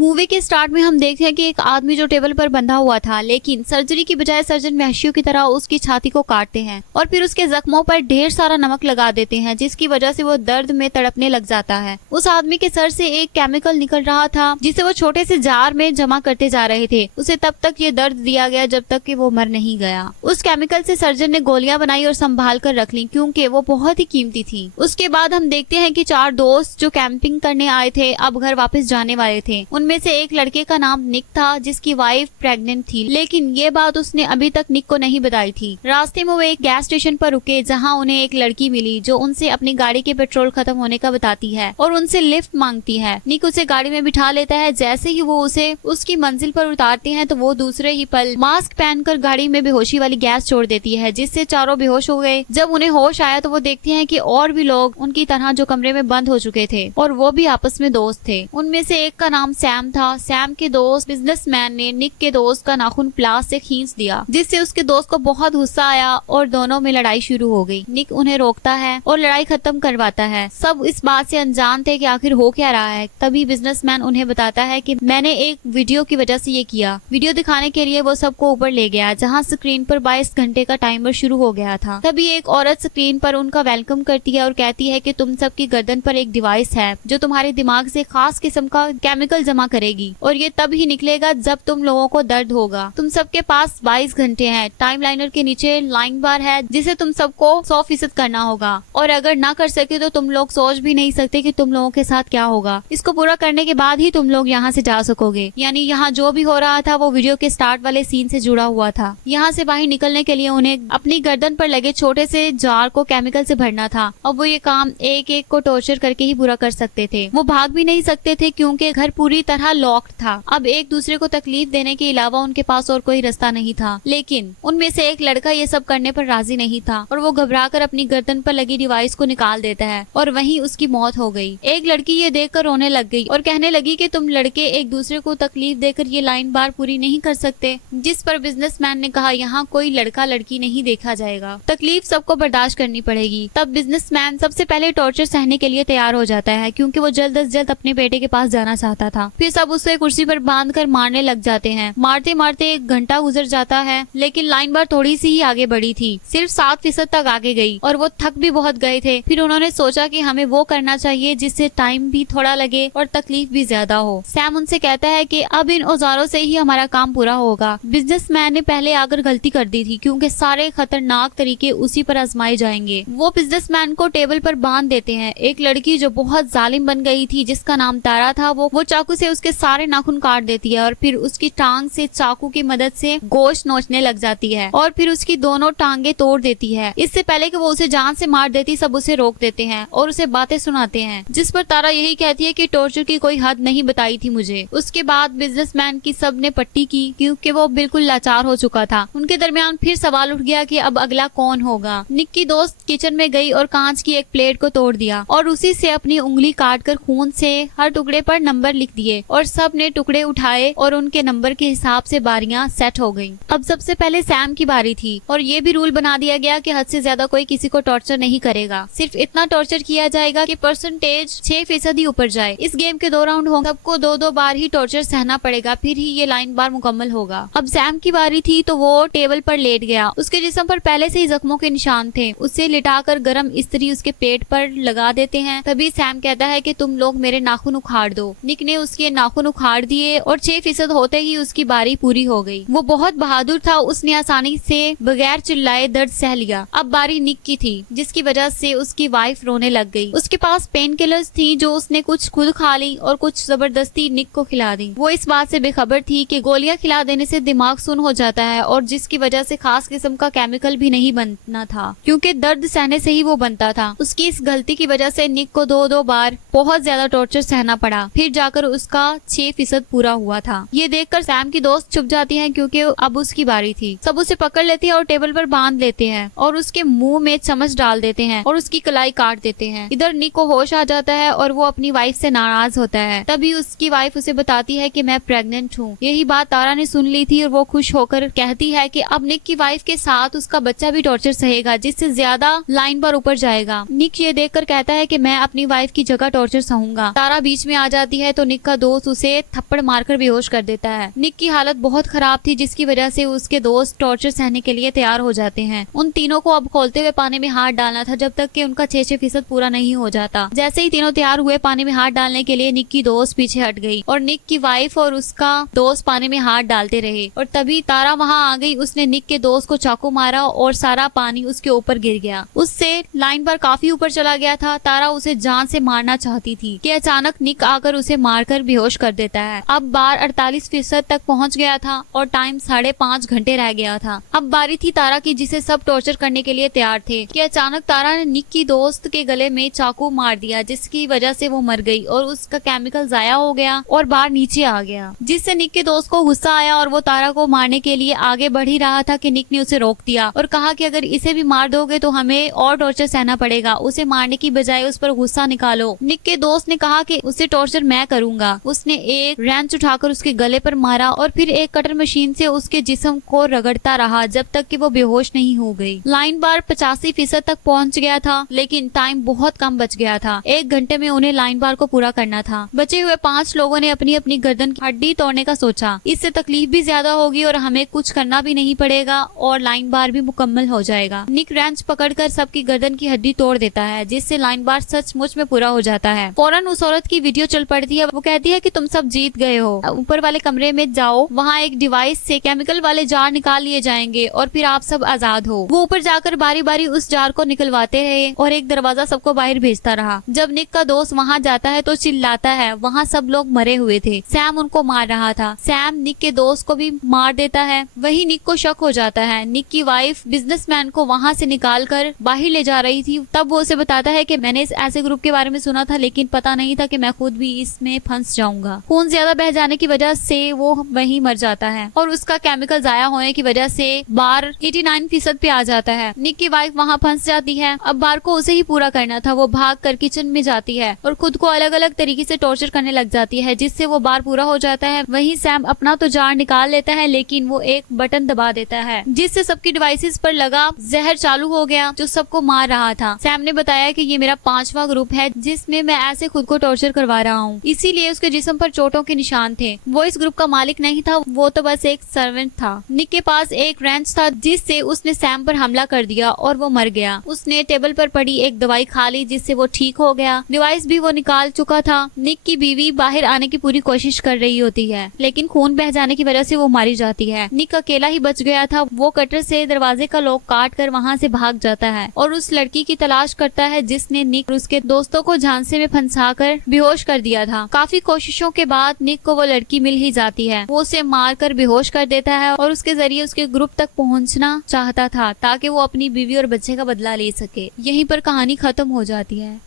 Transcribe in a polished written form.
Movie के start में हम देखते हैं कि एक आदमी जो टेबल पर बंधा हुआ था, लेकिन सर्जरी की बजाय सर्जन वहशियों की तरह उसकी छाती को काटते हैं और फिर उसके जख्मों पर ढेर सारा नमक लगा देते हैं, जिसकी वजह से वो दर्द में तड़पने लग जाता है। उस आदमी के सर से एक केमिकल निकल रहा था जिसे वो छोटे से जार में जमा करते जा रहे थे। उसे तब तक ये दर्द दिया गया जब तक कि वो मर नहीं गया। उस केमिकल से सर्जन ने गोलियां बनाई और संभाल कर रख ली क्योंकि वो बहुत ही कीमती थी। उसके बाद हम देखते हैं कि 4 दोस्त जो कैंपिंग करने आए थे अब घर वापस जाने वाले थे। उनमें से एक लड़के का नाम निक था जिसकी वाइफ प्रेग्नेंट थी, लेकिन ये बात उसने अभी तक निक को नहीं बताई थी। रास्ते में वो एक गैस स्टेशन पर रुके जहाँ उन्हें एक लड़की मिली जो उनसे अपनी गाड़ी के पेट्रोल खत्म होने का बताती है और उनसे लिफ्ट मांगती है। निक उसे गाड़ी में बिठा लेता है। जैसे ही वो उसे उसकी मंजिल पर उतारते हैं तो वो दूसरे ही पल मास्क पहनकर गाड़ी में बेहोशी वाली गैस छोड़ देती है, जिससे चारों बेहोश हो गए। जब उन्हें होश आया तो वो देखते हैं कि और भी लोग उनकी तरह जो कमरे में बंद हो चुके थे और वो भी आपस में दोस्त थे। उनमें से एक का नाम सैम था। सैम के दोस्त बिजनेसमैन ने निक के दोस्त का नाखून प्लास से खींच दिया, जिससे उसके दोस्त को बहुत गुस्सा आया और दोनों में लड़ाई शुरू हो गई। निक उन्हें रोकता है और लड़ाई खत्म करवाता है। सब इस बात से अनजान थे कि आखिर हो क्या रहा है। तभी बिजनेसमैन उन्हें बताता है कि मैंने एक वीडियो की वजह से ये किया। वीडियो दिखाने के लिए वो सबको ऊपर ले गया जहाँ स्क्रीन पर 22 घंटे का टाइमर शुरू हो गया था। तभी एक औरत स्क्रीन पर उनका वेलकम करती है और कहती है कि तुम सबकी गर्दन पर एक डिवाइस है जो तुम्हारे दिमाग से खास किस्म का केमिकल जमा करेगी और ये तब ही निकलेगा जब तुम लोगों को दर्द होगा। तुम सबके पास 22 घंटे हैं। टाइम लाइनर के नीचे लाइन बार है जिसे तुम सबको 100% करना होगा और अगर ना कर सके तो तुम लोग सोच भी नहीं सकते कि तुम लोगों के साथ क्या होगा। इसको पूरा करने के बाद ही तुम लोग यहाँ से जा सकोगे। यानी यहाँ जो भी हो रहा था वो वीडियो के स्टार्ट वाले सीन से जुड़ा हुआ था। यहाँ से बाहर निकलने के लिए उन्हें अपनी गर्दन पर लगे छोटे से जार को केमिकल से भरना था और वो ये काम एक एक को टॉर्चर करके ही पूरा कर सकते थे। वो भाग भी नहीं सकते थे क्योंकि घर पूरी तरह लॉक्ड था। अब एक दूसरे को तकलीफ देने के अलावा उनके पास और कोई रास्ता नहीं था। लेकिन उनमें से एक लड़का ये सब करने पर राजी नहीं था और वो घबराकर अपनी गर्दन पर लगी डिवाइस को निकाल देता है और वहीं उसकी मौत हो गई। एक लड़की ये देखकर रोने लग गई और कहने लगी कि तुम लड़के एक दूसरे को तकलीफ देकर ये लाइन बार पूरी नहीं कर सकते। जिस पर बिजनेसमैन ने कहा यहाँ कोई लड़का लड़की नहीं देखा जाएगा, तकलीफ सबको बर्दाश्त करनी पड़ेगी। तब बिजनेसमैन सबसे पहले टॉर्चर सहने के लिए तैयार हो जाता है क्योंकि वो जल्द से जल्द अपने बेटे के पास जाना चाहता था। फिर सब उसे कुर्सी पर बांध कर मारने लग जाते हैं। मारते मारते 1 घंटा गुजर जाता है लेकिन लाइन बार थोड़ी सी ही आगे बढ़ी थी, सिर्फ 7% तक आगे गई और वो थक भी बहुत गए थे। फिर उन्होंने सोचा कि हमें वो करना चाहिए जिससे टाइम भी थोड़ा लगे और तकलीफ भी ज्यादा हो। सैम उनसे कहता है कि अब इन औजारों से ही हमारा काम पूरा होगा। बिजनेसमैन ने पहले आकर गलती कर दी थी क्योंकि सारे खतरनाक तरीके उसी पर आजमाए जाएंगे। वो बिजनेसमैन को टेबल पर बांध देते हैं। एक लड़की जो बहुत जालिम बन गई थी जिसका नाम तारा था वो चाकू से उसके सारे नाखून काट देती है और फिर उसकी टांग से चाकू की मदद से गोश्त नोचने लग जाती है और फिर उसकी दोनों टांगे तोड़ देती है। इससे पहले कि वो उसे जान से मार देती सब उसे रोक देते हैं और उसे बातें सुनाते हैं, जिस पर तारा यही कहती है कि टॉर्चर की कोई हद नहीं बताई थी मुझे। उसके बाद बिजनेसमैन की सब ने पट्टी की क्योंकि वो बिल्कुल लाचार हो चुका था। उनके दरमियान फिर सवाल उठ गया कि अब अगला कौन होगा। निक की दोस्त किचन में गई और कांच की एक प्लेट को तोड़ दिया और उसी से अपनी उंगली काटकर खून से हर टुकड़े पर नंबर लिख दिए और सब ने टुकड़े उठाए और उनके नंबर के हिसाब से बारियां सेट हो गयी। अब सबसे पहले सैम की बारी थी और ये भी रूल बना दिया गया कि हद से ज्यादा कोई किसी को टॉर्चर नहीं करेगा। सिर्फ इतना टॉर्चर किया जाएगा कि परसेंटेज 6% ही ऊपर जाए। इस गेम के 2 राउंड होंगे, सबको 2-2 बार ही टॉर्चर सहना पड़ेगा, फिर ही ये लाइन बार मुकम्मल होगा। अब सैम की बारी थी तो वो टेबल पर लेट गया। उसके जिस्म पर पहले से ही जख्मों के निशान थे। उसे लिटाकर गरम इस्त्री उसके पेट पर लगा देते हैं। तभी सैम कहता है कि तुम लोग मेरे नाखून उखाड़ दो। निक ने उसके नाखून उखाड़ दिए और 6% होते ही उसकी बारी पूरी हो गई। वो बहुत बहादुर था, उसने आसानी से बगैर चिल्लाए दर्द सह लिया। अब बारी निक की थी जिसकी वजह से उसकी वाइफ रोने लग गई। उसके पास पेन किलर्स थी जो उसने कुछ खुद खा ली और कुछ जबरदस्ती निक को खिला दी। वो इस बात से बेखबर थी कि गोलियां खिला देने से दिमाग सुन हो जाता है और जिसकी वजह से खास किस्म का केमिकल भी नहीं बनना था क्योंकि दर्द सहने से ही वो बनता था। उसकी इस गलती की वजह से निक को 2-2 बार बहुत ज्यादा टॉर्चर सहना पड़ा, फिर जाकर उसका 6% पूरा हुआ था। ये देखकर सैम की दोस्त छुप जाती है क्योंकि अब उसकी बारी थी। सब उसे पकड़ लेते हैं और टेबल पर बांध लेते हैं और उसके मुंह में चम्मच डाल देते हैं और उसकी कलाई काट देते हैं। इधर निक को होश आ जाता है और वो अपनी वाइफ से नाराज होता है। तभी उसकी वाइफ उसे बताती है कि मैं प्रेग्नेंट हूँ। यही बात तारा ने सुन ली थी और वो खुश होकर कहती है कि अब निक की वाइफ के साथ उसका बच्चा भी टॉर्चर सहेगा जिससे ज्यादा लाइन पर ऊपर जाएगा। निक ये देखकर कहता है कि मैं अपनी वाइफ की जगह टॉर्चर सहूंगा। तारा बीच में आ जाती है तो निक का दोस्त उसे थप्पड़ मारकर बेहोश कर देता है। निक की हालत बहुत खराब थी, जिसकी वजह से उसके दोस्त टॉर्चर सहने के लिए तैयार हो जाते हैं। उन तीनों को अब खोलते हुए पानी में हाथ डालना था जब तक कि उनका 6% पूरा नहीं हो जाता। जैसे ही तीनों तैयार हुए पानी में हाथ डालने के लिए, निक की दोस्त पीछे हट गई और निक की वाइफ और उसका दोस्त पानी में हाथ डालते रहे और तभी तारा वहां आ गई। उसने निक के दोस्त को चाकू मारा और सारा पानी उसके ऊपर गिर गया। उससे लाइन बार काफी ऊपर चला गया था। तारा उसे जान से मारना चाहती थी कि अचानक निक आकर उसे मारकर बेहोश कर देता है। अब बार 48% तक पहुंच गया था और टाइम 5.5 घंटे रह गया था। अब बारी थी तारा की, जिसे सब टॉर्चर करने के लिए तैयार थे कि अचानक तारा ने निक की दोस्त के गले में चाकू मार दिया, जिसकी वजह से वो मर गई और उसका केमिकल जाया हो गया और बार नीचे आ गया, जिससे निक के दोस्त को गुस्सा आया और वो तारा को मारने के लिए आगे बढ़ ही रहा था कि निक ने उसे रोक दिया और कहा कि अगर इसे भी मार दोगे तो हमें और टॉर्चर सहना पड़ेगा। उसे मारने की बजाय उस पर गुस्सा निकालो। निक के दोस्त ने कहा कि उसे टॉर्चर मैं करूंगा। उसने एक रेंच उठाकर उसके गले पर मारा और फिर एक कटर मशीन से उसके जिस्म को रगड़ता रहा जब तक कि वो बेहोश नहीं हो गई। लाइन बार 85% तक पहुंच गया था, लेकिन टाइम बहुत कम बच गया था। 1 घंटे में उन्हें लाइन बार को पूरा करना था। बचे हुए 5 लोगों ने अपनी अपनी गर्दन की हड्डी तोड़ने का सोचा। इससे तकलीफ भी ज्यादा होगी और हमें कुछ करना भी नहीं पड़ेगा और लाइन बार भी मुकम्मल हो जाएगा। निक रेंच पकड़कर सबकी गर्दन की हड्डी तोड़ देता है, जिससे लाइन बार सचमुच में पूरा हो जाता है। फौरन उस औरत की वीडियो चल पड़ती है। वो कहती है कि तुम सब जीत गए हो। ऊपर वाले कमरे में जाओ, वहाँ एक डिवाइस से केमिकल वाले जार निकाल लिए जाएंगे और फिर आप सब आजाद हो। वो ऊपर जाकर बारी बारी उस जार को निकलवाते रहे और एक दरवाजा सबको बाहर भेजता रहा। जब निक का दोस्त वहाँ जाता है तो चिल्लाता है, वहाँ सब लोग मरे हुए थे। सैम उनको मार रहा था। सैम निक के दोस्त को भी मार देता है। वही निक को शक हो जाता है। निक की वाइफ बिजनेसमैन को वहाँ से निकाल कर बाहर ले जा रही थी। तब वो उसे बताता है कि मैंने इस ऐसे ग्रुप के बारे में सुना था, लेकिन पता नहीं था कि मैं खुद भी इसमें फंस जाऊंगा। खून ज्यादा बह जाने की वजह से वो वहीं मर जाता है और उसका केमिकल जाया होने की वजह से बार 89% पे आ जाता है। निक की वाइफ वहाँ फंस जाती है। अब बार को उसे ही पूरा करना था। वो भाग कर किचन में जाती है और खुद को अलग अलग तरीके से टॉर्चर करने लग जाती है, जिससे वो बार पूरा हो जाता है। वहीं सैम अपना तो जार निकाल लेता है, लेकिन वो एक बटन दबा देता है, जिससे सबकी डिवाइसेस पर लगा जहर चालू हो गया जो सबको मार रहा था। सैम ने बताया कि ये मेरा 5वां ग्रुप है जिसमें मैं ऐसे खुद को टॉर्चर करवा रहा हूँ, इसीलिए उसके जिस्म पर चोटों के निशान थे। वो इस ग्रुप का मालिक नहीं था, वो तो बस एक सर्वेंट था। निक के पास एक रेंच था जिससे उसने सैम पर हमला कर दिया और वो मर गया। उसने टेबल पर पड़ी एक दवाई खा ली, जिससे वो ठीक हो गया। डिवाइस भी वो निकाल चुका था। निक की बीवी बाहर आने की पूरी कोशिश कर रही होती है, लेकिन खून बह जाने की वजह से वो मारी जाती है। निक अकेला ही बच गया था। वो कटर से दरवाजे का लॉक काट कर वहाँ से भाग जाता है और उस लड़की की तलाश करता है जिसने निक और उसके दोस्तों को झांसे में फंसाकर बेहोश कर दिया था। काफी कोशिशों के बाद निक को वो लड़की मिल ही जाती है। वो उसे मारकर बेहोश कर देता है और उसके जरिए उसके ग्रुप तक पहुंचना चाहता था ताकि वो अपनी बीवी और बच्चे का बदला ले सके। यहीं पर कहानी खत्म हो जाती है।